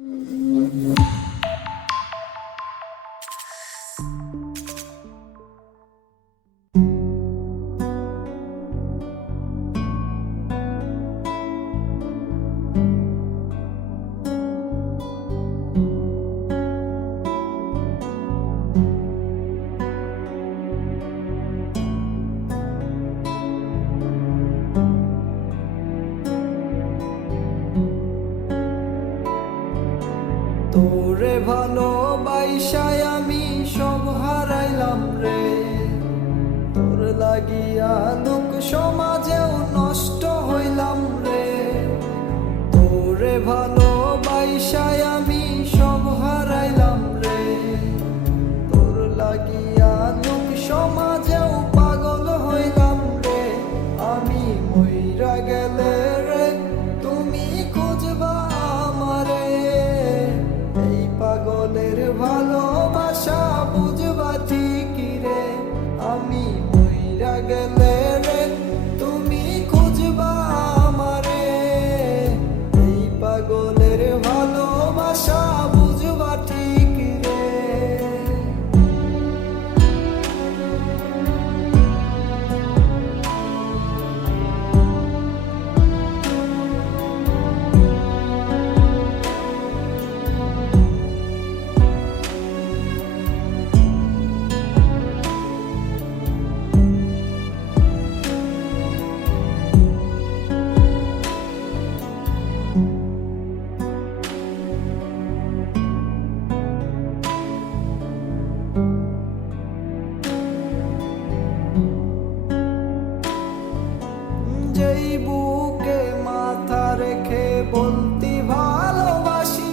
তোরে ভালোবাসায় আমি সব হারাইলাম রে। তোর লাগিয়া লোক সমাজেও নষ্ট হইলাম রে। তোরে ভালোবাসায় আমি সব হারাইলাম রে। তোর লাগিয়া লোক সমাজেও পাগল হইলাম রে। আমি মইরা গেলে রে তুমি খুঁজবা আমারে। এই পাগলের ভালোবাসা বুঝবা ঠিকই রে। আমি মইরা গেলে রে তুমি খুঁজবা আমারে। এই পাগলের ভালোবাসা বুঝবা ঠিকই রে। যেই বুকে মাথা রেখে বলতি ভালোবাসি,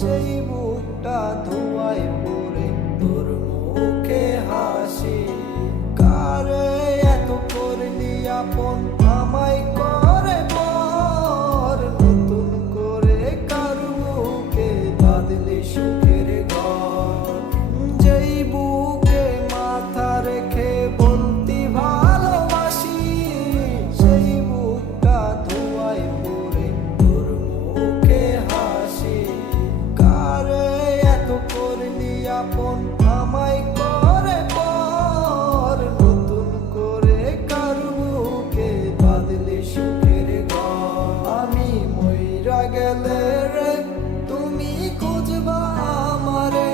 সেই বুকটা ধোঁয়ায় পড়ে তোর মুখে হাসি। কারে এত করলি আপন আমায় করে পর। নতুন করে কার বুকে বাঁধলি সুখের ঘর। যেই বুকে মাথা রেখে বলতি ভালোবাসি, সেই বুকটা ধোঁয়ায় পড়ে তোর মুখে হাসি। কারে এত করলি আপন আমায় করে পর। নতুন করে কার বুকে বাঁধলি সুখের ঘর। আমি মইরা গেলে রে তুমি খুঁজবা আমারে।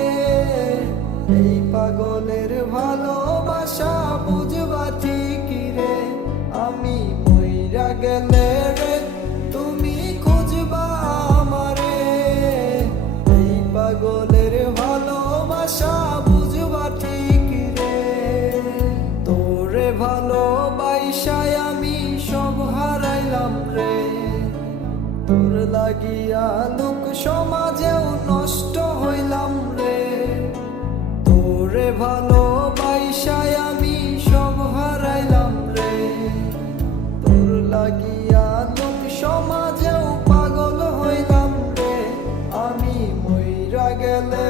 এই পাগলের ভালোবাসা বুঝবা ঠিকই রে। আমি মইরা গেলে রে তুমি খুঁজবা আমারে। এই পাগলের ভালোবাসা বুঝবা ঠিকই রে। তোরে ভালোবাসায় আমি সব হারাইলাম রে। তোর লাগিয়া লোক সমাজেও নষ্ট হইলাম রে। তোরে ভালোবাসায় আমি সব হারাইলাম রে। তোর লাগিয়া লোক সমাজেও পাগল হইলাম রে। আমি মইরা গেলে